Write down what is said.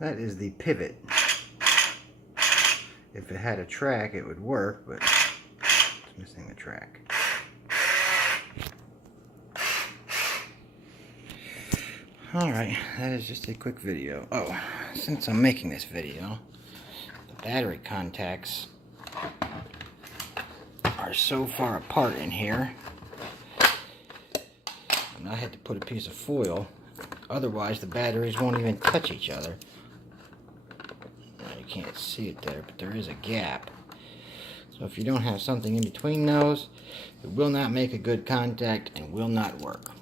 That is the pivot. If it had a track, it would work, but it's missing the track. Alright, that is just a quick video. Oh, since I'm making this video, the battery contacts are so far apart in here, and I had to put a piece of foil, otherwise the batteries won't even touch each other. You can't see it there, but there is a gap. So if you don't have something in between those, it will not make a good contact and will not work.